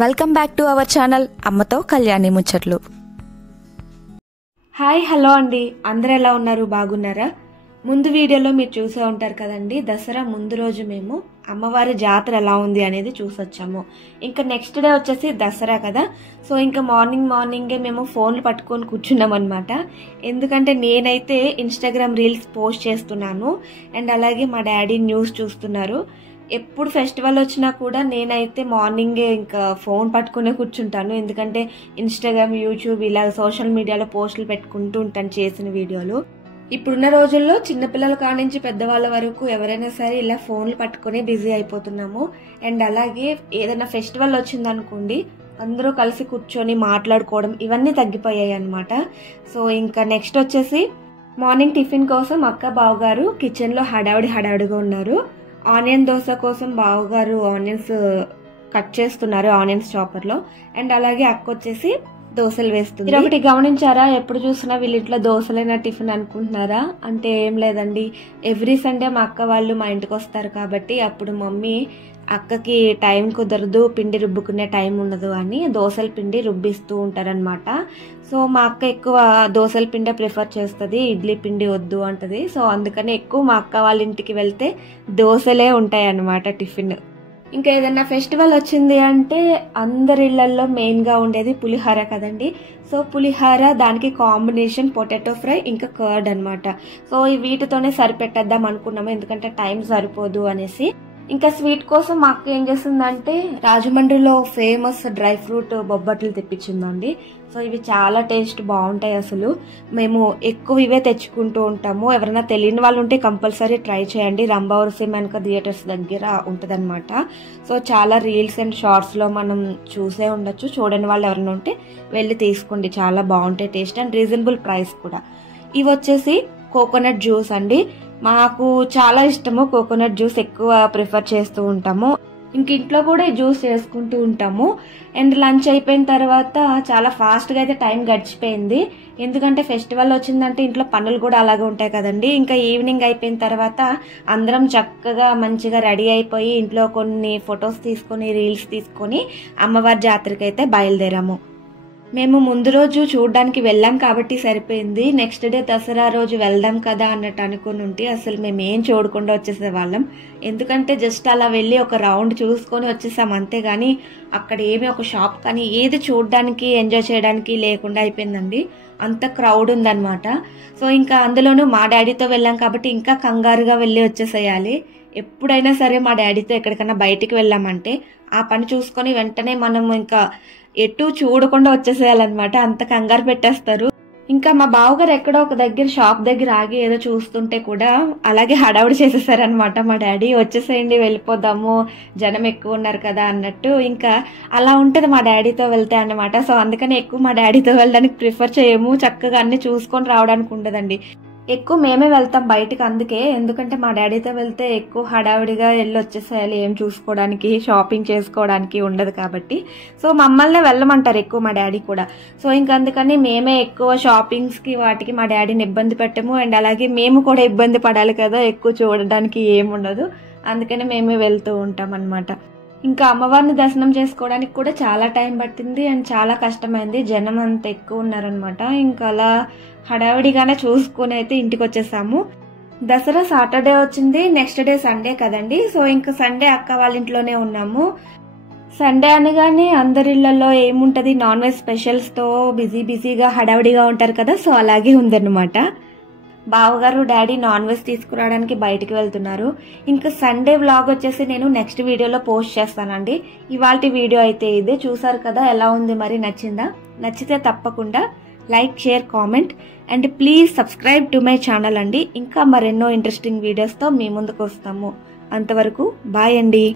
Welcome back to our channel అమ్మతో కళ్యాణి ముచ్చట్లు. Hi hello అండి, అందరు ఎలా ఉన్నారు? బాగున్నారా? ముందు వీడియోలో మీరు చూసే ఉంటారు కదండి, దసరా ముందు రోజు మేము అమ్మవారి జాతర ఎలా ఉంది అనేది చూసొచ్చాము. ఇంకా నెక్స్ట్ డే వచ్చేసి దసరా కదా, సో ఇంకా మార్నింగే మేము ఫోన్లు పట్టుకొని కూర్చున్నాం అనమాట. ఎందుకంటే నేనైతే ఇన్స్టాగ్రామ్ రీల్స్ పోస్ట్ చేస్తున్నాను అండ్ అలాగే మా డాడీ న్యూస్ చూస్తున్నారు. ఎప్పుడు ఫెస్టివల్ వచ్చినా కూడా నేనైతే మార్నింగే ఇంకా ఫోన్ పట్టుకునే కూర్చుంటాను. ఎందుకంటే ఇన్స్టాగ్రామ్, యూట్యూబ్ ఇలా సోషల్ మీడియాలో పోస్టులు పెట్టుకుంటూ ఉంటాను చేసిన వీడియోలు. ఇప్పుడున్న రోజుల్లో చిన్నపిల్లల కానించి పెద్దవాళ్ళ వరకు ఎవరైనా సరే ఇలా ఫోన్లు పట్టుకునే బిజీ అయిపోతున్నాము. అండ్ అలాగే ఏదైనా ఫెస్టివల్ వచ్చిందనుకోండి, అందరూ కలిసి కూర్చొని మాట్లాడుకోవడం ఇవన్నీ తగ్గిపోయాయి అనమాట. సో ఇంకా నెక్స్ట్ వచ్చేసి మార్నింగ్ టిఫిన్ కోసం అక్క బావగారు కిచెన్లో హడావుడిగా ఉన్నారు. ఆనియన్ దోశ కోసం బావగారు ఆనియన్స్ కట్ చేస్తున్నారు ఆనియన్స్ చాపర్లో. అండ్ అలాగే అక్క వచ్చేసి దోశలు వేస్తుంది. మీరు ఒకటి గమనించారా, ఎప్పుడు చూసినా వీళ్ళింట్లో దోశలైనా టిఫిన్ అనుకుంటున్నారా? అంటే ఏం లేదండి, ఎవ్రీ సండే మా అక్క వాళ్ళు మా ఇంటికి వస్తారు కాబట్టి అప్పుడు మమ్మీ అక్కకి టైం కుదరదు, పిండి రుబ్బుకునే టైం ఉండదు అని దోశల పిండి రుబ్బిస్తూ ఉంటారనమాట. సో మా అక్క ఎక్కువ దోశల పిండే ప్రిఫర్ చేస్తుంది, ఇడ్లీ పిండి వద్దు అంటది. సో అందుకని ఎక్కువ మా అక్క వాళ్ళ ఇంటికి వెళ్తే దోశలే ఉంటాయి అన్నమాట టిఫిన్. ఇంకా ఏదైనా ఫెస్టివల్ వచ్చింది అంటే అందరి ఇళ్లలో మెయిన్గా ఉండేది పులిహోర కదండి. సో పులిహోర, దానికి కాంబినేషన్ పొటాటో ఫ్రై ఇంకా కర్డ్ అనమాట. సో వీటితోనే సరిపెట్టేద్దాం అనుకున్నాము, ఎందుకంటే టైం సరిపోదు అనేసి. ఇంకా స్వీట్ కోసం మా అక్క ఏం చేసిందంటే రాజమండ్రిలో ఫేమస్ డ్రై ఫ్రూట్ బొబ్బట్లు తెప్పించిందండి. సో ఇవి చాలా టేస్ట్ బాగుంటాయి. అసలు మేము ఎక్కువ ఇవే తెచ్చుకుంటూ ఉంటాము. ఎవరైనా తెలియని వాళ్ళు ఉంటే కంపల్సరీ ట్రై చేయండి. రంభావరం సినిమా థియేటర్స్ దగ్గర ఉంటుందన్నమాట. సో చాలా రీల్స్ అండ్ షార్ట్స్లో మనం చూసే ఉండొచ్చు. చూడని వాళ్ళు ఎవరైనా ఉంటే వెళ్ళి తీసుకోండి, చాలా బాగుంటాయి టేస్ట్ అండ్ రీజనబుల్ ప్రైస్ కూడా. ఇవి వచ్చేసి కోకోనట్ జ్యూస్ అండి. మాకు చాలా ఇష్టము కోకోనట్ జ్యూస్, ఎక్కువ ప్రిఫర్ చేస్తూ ఉంటాము. ఇంక ఇంట్లో కూడా ఈ జ్యూస్ చేసుకుంటూ ఉంటాము. అండ్ లంచ్ అయిపోయిన తర్వాత చాలా ఫాస్ట్గా అయితే టైం గడిచిపోయింది. ఎందుకంటే ఫెస్టివల్ వచ్చిందంటే ఇంట్లో పనులు కూడా అలాగే ఉంటాయి కదండి. ఇంకా ఈవినింగ్ అయిపోయిన తర్వాత అందరం చక్కగా మంచిగా రెడీ అయిపోయి ఇంట్లో కొన్ని ఫొటోస్ తీసుకొని రీల్స్ తీసుకొని అమ్మవారి జాతరకి అయితే బయలుదేరాము. మేము ముందు రోజు చూడడానికి వెళ్ళాం కాబట్టి సరిపోయింది. నెక్స్ట్ డే దసరా రోజు వెళ్దాం కదా అన్నట్టు అనుకుని ఉంటే అసలు మేము ఏం చూడకుండా వచ్చేసే వాళ్ళం. ఎందుకంటే జస్ట్ అలా వెళ్ళి ఒక రౌండ్ చూసుకొని వచ్చేసాం అంతేగాని అక్కడ ఏమి ఒక షాప్ కానీ ఏది చూడడానికి ఎంజాయ్ చేయడానికి లేకుండా అయిపోయిందండి. అంత క్రౌడ్ ఉందన్నమాట. సో ఇంకా అందులోనూ మా డాడీతో వెళ్ళాం కాబట్టి ఇంకా కంగారుగా వెళ్ళి వచ్చేసేయాలి. ఎప్పుడైనా సరే మా డాడీతో ఎక్కడికైనా బయటికి వెళ్ళామంటే ఆ పని చూసుకొని వెంటనే మనం ఇంకా ఎటు చూడకుండా వచ్చేసేయాలన్నమాట, అంత కంగారు పెట్టేస్తారు. ఇంకా మా బావగారు ఎక్కడో ఒక దగ్గర షాప్ దగ్గర ఆగి ఏదో చూస్తుంటే కూడా అలాగే హడావుడి చేసేసారనమాట. మా డాడీ వచ్చేసేయండి వెళ్ళిపోదాము, జనం ఎక్కువ ఉన్నారు కదా అన్నట్టు. ఇంకా అలా ఉంటుంది మా డాడీతో వెళ్తే అన్నమాట. సో అందుకని ఎక్కువ మా డాడీతో వెళ్ళడానికి ప్రిఫర్ చేయము, చక్కగా అన్ని చూసుకొని రావడానికి ఉండదండి. ఎక్కువ మేమే వెళ్తాం బయటకు అందుకే. ఎందుకంటే మా డాడీతో వెళ్తే ఎక్కువ హడావిడిగా వెళ్ళి వచ్చేసేయాలి, ఏం చూసుకోవడానికి షాపింగ్ చేసుకోవడానికి ఉండదు కాబట్టి. సో మమ్మల్ని వెళ్ళమంటారు ఎక్కువ మా డాడీ కూడా. సో ఇంక అందుకని మేమే ఎక్కువ షాపింగ్స్కి వాటికి మా డాడీని ఇబ్బంది పెట్టము. అండ్ అలాగే మేము కూడా ఇబ్బంది పడాలి కదా, ఎక్కువ చూడడానికి ఏముండదు, అందుకని మేమే వెళ్తూ ఉంటాం అన్నమాట. ఇంకా అమ్మవారిని దర్శనం చేసుకోవడానికి కూడా చాలా టైం పట్టింది అండ్ చాలా కష్టమైంది, జనం అంత ఎక్కువ ఉన్నారనమాట. ఇంకా అలా హడావిడిగానే చూసుకుని అయితే ఇంటికి వచ్చేసాము. దసరా సాటర్డే వచ్చింది, నెక్స్ట్ డే సండే కదండి. సో ఇంకా సండే అక్క వాళ్ళ ఇంట్లోనే ఉన్నాము. సండే అనగానే అందరిళ్లలో ఏముంటది, నాన్ వెజ్ స్పెషల్స్తో బిజీగా హడావిడిగా ఉంటారు కదా. సో అలాగే ఉందన్నమాట. బావగారు డాడీ నాన్ వెజ్ తీసుకురావడానికి బయటికి వెళ్తున్నారు. ఇంకా సండే వ్లాగ్ వచ్చేసి నేను నెక్స్ట్ వీడియోలో పోస్ట్ చేస్తానండి. ఇవాల్టి వీడియో అయితే ఇదే. చూసారు కదా ఎలా ఉంది, మరి నచ్చిందా? నచ్చితే తప్పకుండా like, share, comment and please subscribe to my channel అండి. ఇంకా మరెన్నో ఇంట్రెస్టింగ్ వీడియోస్తో మీ ముందుకు వస్తాము. అంతవరకు బాయ్ అండి.